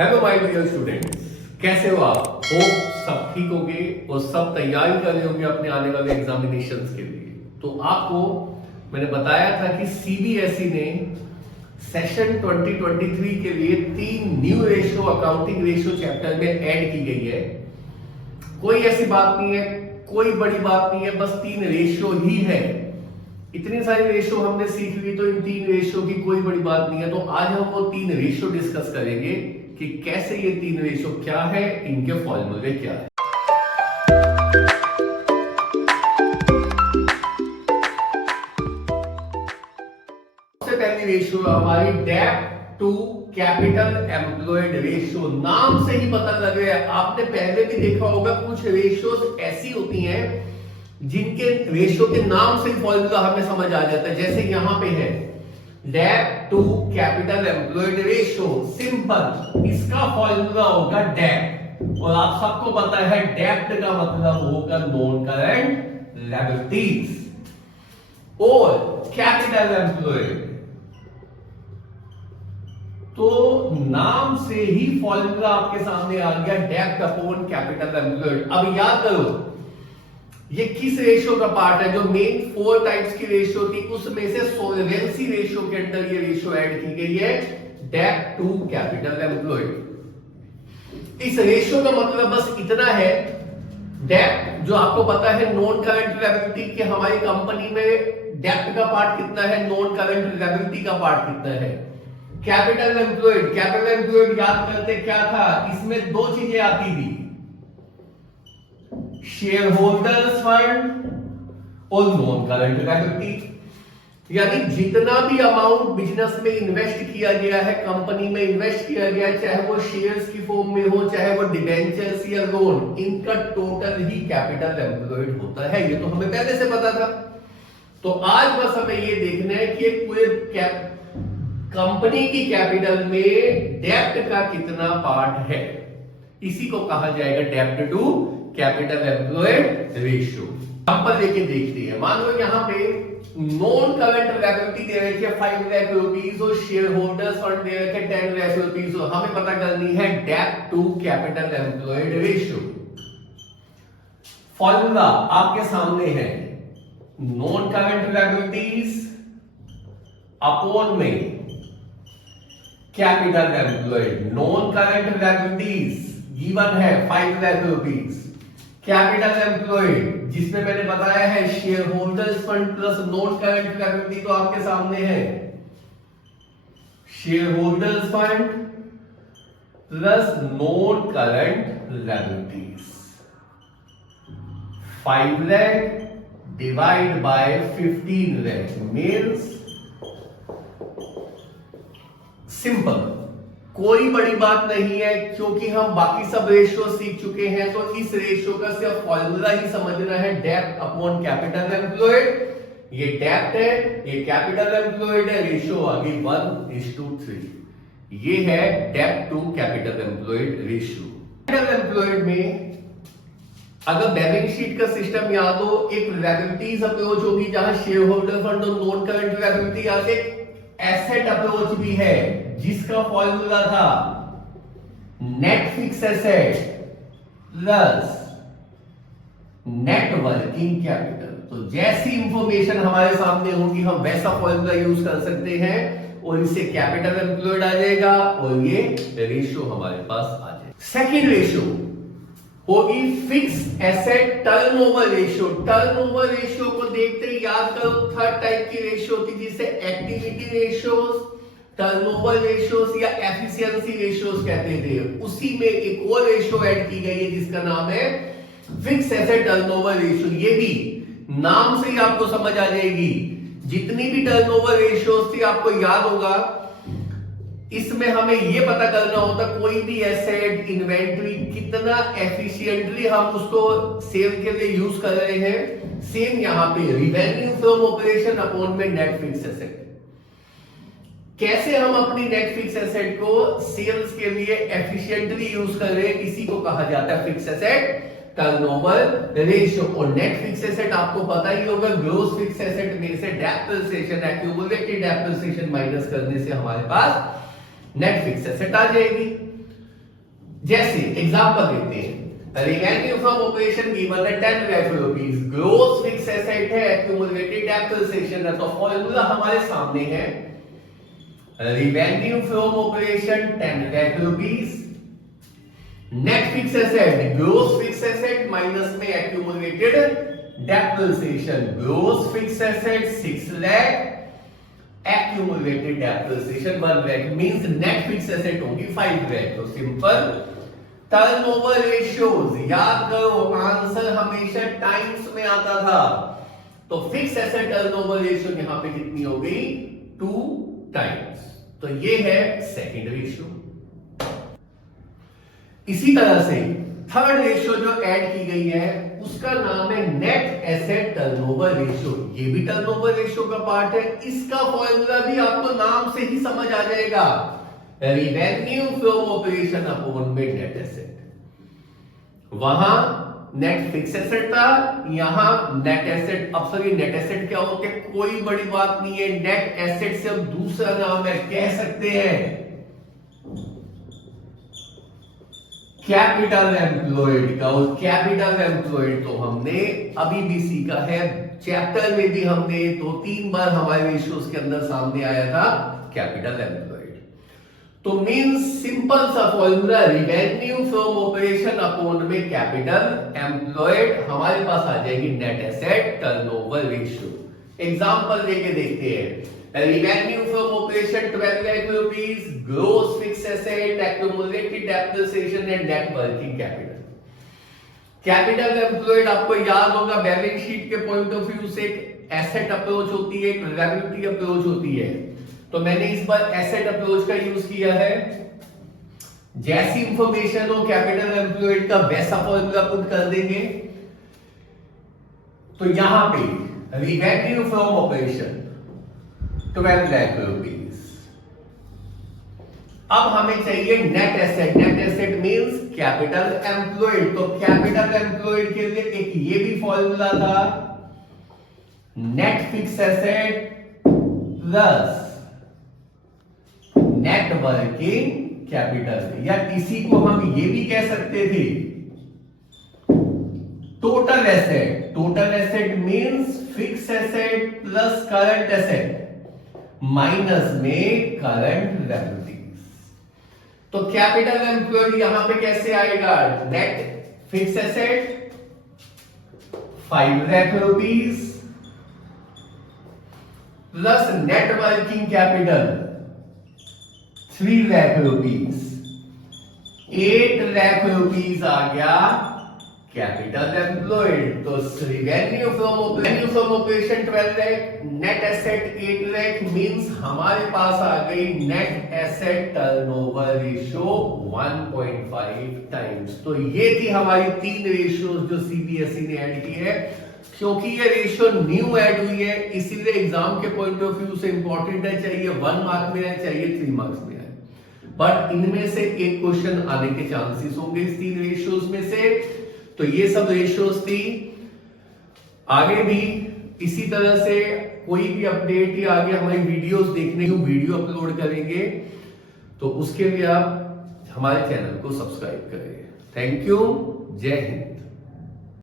Hello my dear students, कैसे हो आप? होप सब ठीक होंगे और सब तैयारी कर रहे होंगे अपने आने वाले एग्जामिनेशंस के लिए। तो आपको मैंने बताया था कि सीबीएसई ने सेशन 2023 के लिए 3 new ratio accounting ratio chapter में ऐड की गई है। कोई ऐसी बात नहीं है, कोई बड़ी बात नहीं है, बस 3 रेशियो ही है। इतनी सारी रेशियो हमने सीख ली तो इन 3 रेशियो की कोई बड़ी बात नहीं है। तो आज हम वो 3 रेशियो डिस्कस करेंगे कि कैसे ये 3 रेशियो क्या है, इनके फॉर्मूले क्या है। सबसे पहली रेशियो हमारी डेब्ट टू कैपिटल एम्प्लॉयड रेशियो। नाम से ही पता लग रहा है, आपने पहले भी देखा होगा कुछ रेशियोज ऐसी होती हैं जिनके रेशियो के नाम से ही फॉर्मूला हमें समझ आ जाता है। जैसे यहां पे है डेब्ट to capital employed ratio, simple, इसका फॉर्मूला होगा डेब्ट। और आप सबको पता है डेब्ट का मतलब होगा नॉन करंट लायबिलिटीज, और कैपिटल एम्प्लॉयड तो नाम से ही फॉर्मूला आपके सामने आ गया, डेब्ट अपॉन कैपिटल एम्प्लॉयड। अब याद करो ये किस रेशियो का पार्ट है? जो मेन 4 टाइप्स की रेशियो थी उसमें से सॉल्वेंसी रेशियो के अंदर ये रेशियो ऐड की गई है, डेब्ट टू कैपिटल एम्प्लॉयड। इस रेशियो का मतलब बस इतना है, डेब्ट जो आपको पता है नॉन करंट लायबिलिटी कि हमारी कंपनी में डेब्ट का पार्ट कितना है, नॉन करंट लायबिलिटी का पार्ट कितना है। कैपिटल एम्प्लॉयड याद करते क्या था, इसमें 2 चीजें आती थी, शेयर होल्डर्स फंड और नॉन करंट लायबिलिटी। यानी जितना भी अमाउंट बिजनेस में इन्वेस्ट किया गया है, कंपनी में इन्वेस्ट किया गया है, चाहे वो शेयर्स की फॉर्म में हो, चाहे वो डिबेंचर्स या लोन, इनका टोटल ही कैपिटल एम्प्लॉयड होता है। ये तो हमें पहले से पता था। तो आज बस हमें ये देखना है कि पूरे कंपनी की कैपिटल में डेब्ट का कितना पार्ट है। इसी को कहा जाएगा डेब्ट to capital employed ratio. Example लेके देखते हैं। मान लो यहां पे नॉन करंट लायबिलिटी दे रखी है 5 लाख रुपीस और शेयर होल्डर्स फंड दे रखे 10 लाख रुपीस। हमें पता करनी है डेब्ट to capital employed ratio. Formula आपके सामने है, नॉन करंट लायबिलिटीज अपॉन में capital employed. Non current liabilities given है 5 लाख रुपीस, कैपिटल एम्प्लॉयड जिसमें मैंने बताया है share holders fund plus non current liability तो आपके सामने है, share holders fund plus non current liabilities. 5 lakh divide by 15 lakh means simple, कोई बड़ी बात नहीं है क्योंकि हम बाकी सब रेशियो सीख चुके हैं। तो इस रेशियो का सिर्फ फॉर्मूला ही समझना है, डेब्ट अपॉन कैपिटल एम्प्लॉयड। ये डेब्ट है, ये कैपिटल एम्प्लॉयड है, रेशियो आ गई 1:3। ये है डेब्ट to capital employed ratio. Capital employed में अगर बैलेंस शीट का सिस्टम याद हो, एक लायबिलिटीज अप्रोच होगी जहां शेयर होल्डर फंड और नॉन करंट लायबिलिटी आगे एसेट अप्रोच भी है जिसका फॉर्मूला था net fix asset plus net working capital. तो जैसी इंफॉर्मेशन हमारे सामने होगी हम वैसा फॉर्मूला यूज कर सकते हैं और इससे कैपिटल एम्प्लॉयड आ जाएगा और ये रेशियो हमारे पास आ जाएगा। सेकंड रेशियो होगी fix asset turnover ratio. Turnover ratio को देखते ही याद करो 3rd टाइप की रेशियो होती है जिसे एक्टिविटी रेशियोज, टर्नओवर रेशियोज या एफिशिएंसी रेशियोज कहते थे। उसी में एक और रेशियो ऐड की गई है जिसका नाम है फिक्स एसेट टर्नओवर रेशियो। ये भी नाम से ही आपको समझ आ जाएगी, जितनी भी टर्नओवर रेशियोज थी आपको याद होगा, इसमें हमें यह पता करना होता कोई भी एसेट इन्वेंट्री कितना एफिशिएंटली हम उसको सेल के लिए यूज कर रहे हैं। सेम यहां पे रिवेन्यू फ्रॉम ऑपरेशन अपॉन में नेट फिक्स एसेट। कैसे हम अपनी नेट फिक्स एसेट को सेल्स के लिए एफिशिएंटली यूज कर रहे हैं, इसी को कहा जाता है फिक्स एसेट टर्नओवर रेशियो। और नेट फिक्स एसेट आपको पता ही होगा, ग्रॉस फिक्स एसेट में से डेप्रिसिएशन, एक्यूमुलेटेड डेप्रिसिएशन माइनस करने से हमारे पास नेट फिक्स एसेट आ जाएगी। जैसे एग्जांपल देते हैं, रेवेन्यू फ्रॉम ऑपरेशन गिवन है 10 lakh rupees, gross fix asset है, एक्यूमुलेटेड डेप्रिसिएशन है। तो फॉर्मूला हमारे सामने है, revenue from operation 10 lakh rupees, net fix asset gross fix asset minus में accumulated depreciation, gross fix asset 6 lakh, accumulated depreciation 1 lakh, means net fix asset होगी 5 लाख। तो सिंपल टर्नओवर रेशियोज, याद करो आंसर हमेशा टाइम्स में आता था, तो फिक्स एसेट टर्नओवर रेशियो यहां पे कितनी हो गई, 2 टाइम्स। तो ये है सेकंड रेशियो। इसी तरह से थर्ड रेशियो जो ऐड की गई है उसका नाम है नेट एसेट टर्नओवर रेशियो। ये भी टर्नओवर रेशियो का पार्ट है। इसका फॉर्मूला भी आपको नाम से ही समझ आ जाएगा, रेवेन्यू फ्रॉम ऑपरेशन अपॉन में नेट एसेट। वहां नेट फिक्स एसेट था, यहां नेट एसेट। अब सर ये नेट एसेट क्या होते हैं, कोई बड़ी बात नहीं है, नेट एसेट से अब दूसरा नाम है, कह सकते हैं कैपिटल एम्प्लॉयड का। और कैपिटल एम्प्लॉयड तो हमने अभी भी सीखा है, चैप्टर में भी हमने 2-3 बार हमारे रेशियोज के अंदर सामने आया था कैपिटल एम्प्लॉयड। तो मींस सिंपल सा formula, revenue from operation upon में कैपिटल एम्प्लॉयड, हमारे पास आ जाएगी net asset turnover ratio. Example लेके देखते हैं, revenue from operation 12 lakh rupees, gross fix asset, accumulated depreciation and net working capital. Capital employed आपको याद होगा, बैलेंस शीट के पॉइंट ऑफ व्यू से एक एसेट अप्रोच होती है, एक लायबिलिटी अप्रोच होती है। तो मैंने इस बार एसेट अप्रोच का यूज किया है। जैसी इंफॉर्मेशन हो कैपिटल एम्प्लॉयड का वैसा फॉर्मूला पुट कर देंगे। तो यहां पे revenue from operation 12 lakh rupees, अब हमें चाहिए net asset. Net asset means capital employed. तो कैपिटल एम्प्लॉयड के लिए एक ये भी फॉर्मूला था, net fix asset plus net working capital, या इसी को हम ये भी कह सकते थे total asset. Total asset means fix asset plus current asset minus में करंट लायबिलिटीज। तो कैपिटल एम्प्लॉयड यहां पे कैसे आएगा, net fix asset 5 lakh rupees plus net working capital 3 lakh rupees, 8 lakh rupees आ गया कैपिटल एम्प्लॉयड। तो revenue from operation 12 lakh, net asset 8 lakh, means हमारे पास आ गई net asset turnover ratio 1.5 times. तो ये थी हमारी 3 रेशियोज जो सीबीएसई ने ऐड की है। क्योंकि ये रेशियो न्यू ऐड हुई है इसीलिए एग्जाम के पॉइंट ऑफ व्यू से इंपॉर्टेंट है, चाहिए 1 मार्क में है चाहिए 3 मार्क्स में है, बट इनमें से एक क्वेश्चन आने के चांसेस होंगे इस 3 रेशियोज में से। तो ये सब रेशियोज थी। आगे भी इसी तरह से कोई भी अपडेट या आगे हमारी वीडियोस देखने की वीडियो अपलोड करेंगे, तो उसके लिए आप हमारे चैनल को सब्सक्राइब करें। थैंक यू, जय हिंद।